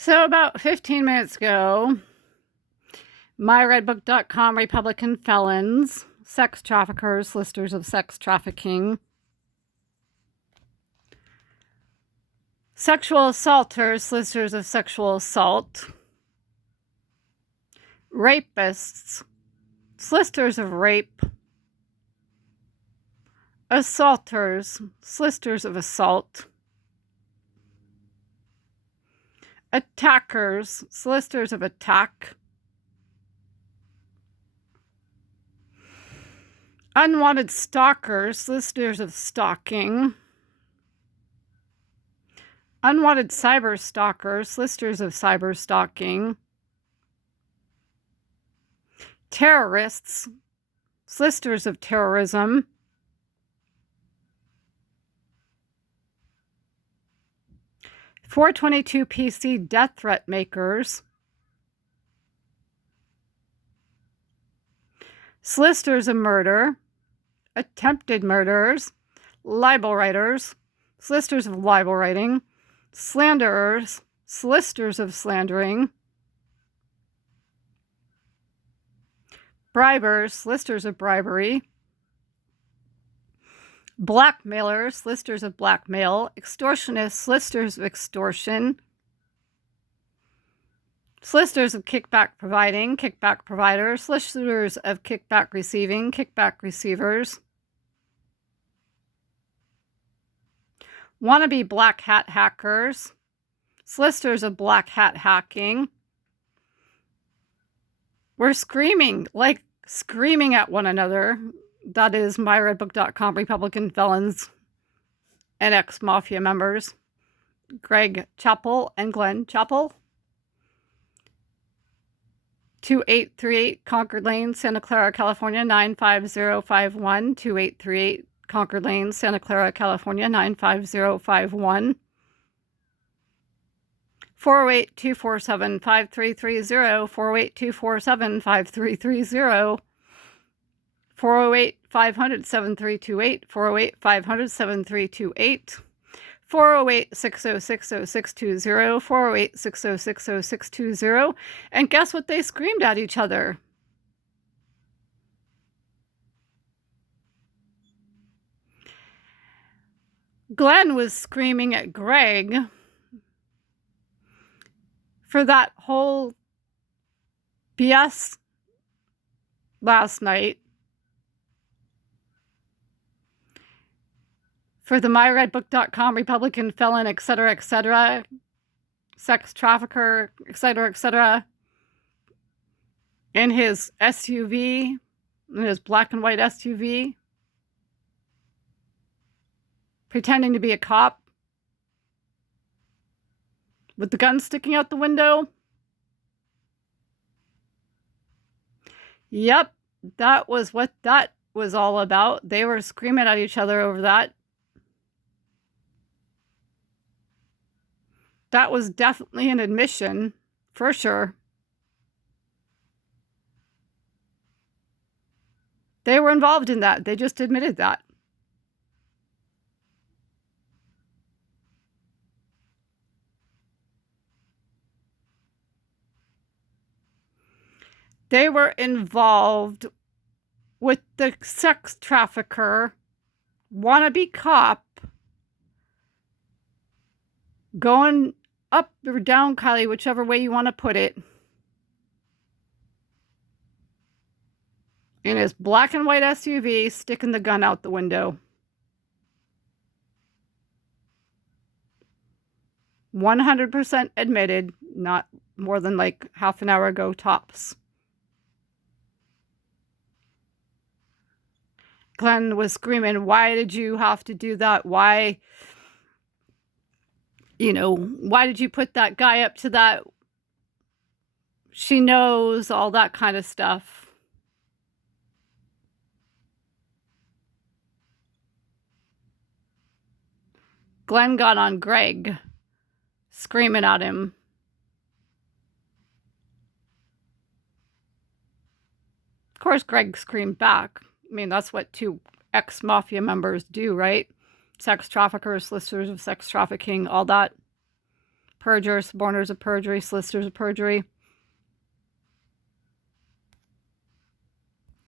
So about 15 minutes ago, Myredbook.com, Republican felons, sex traffickers, solicitors of sex trafficking, sexual assaulters, solicitors of sexual assault, rapists, solicitors of rape, assaulters, solicitors of assault, attackers, solicitors of attack, unwanted stalkers, solicitors of stalking, unwanted cyber stalkers, solicitors of cyber stalking, terrorists, solicitors of terrorism, .422 PC death threat makers, solicitors of murder, attempted murderers, libel writers, solicitors of libel writing, slanderers, solicitors of slandering, bribers, solicitors of bribery, blackmailers, solicitors of blackmail, extortionists, solicitors of extortion, solicitors of kickback providing, kickback providers, solicitors of kickback receiving, kickback receivers, wannabe black hat hackers, solicitors of black hat hacking. We're screaming at one another. That is myredbook.com, Republican felons and ex-mafia members, Glen Chapel and Glen Chapel. 2838 Concord Lane, Santa Clara, California, 95051. 2838 Concord Lane, Santa Clara, California, 95051. 408-247-5330, 408-247-5330, 408-500-7328, 408-500-7328, 408-606-0620, 408-606-0620, and guess what they screamed at each other? Glenn was screaming at Greg for that whole BS last night, for the myredbook.com Republican felon, etc., sex trafficker, etc., in his SUV, in his black and white SUV, pretending to be a cop, with the gun sticking out the window. Yep, that was what that was all about. They were screaming at each other over that. That was definitely an admission, for sure. They were involved in that. They just admitted that. They were involved with the sex trafficker, wannabe cop, going up or down, Kylie, whichever way you want to put it, in his black and white SUV, sticking the gun out the window. 100% admitted, not more than like half an hour ago tops. Glenn was screaming, why did you have to do that? Why, why did you put that guy up to that? She knows, all that kind of stuff. Glenn got on Greg, screaming at him. Of course, Greg screamed back. I mean, that's what two ex-mafia members do, right? Sex traffickers, solicitors of sex trafficking, all that. perjurers, suborners of perjury, solicitors of perjury,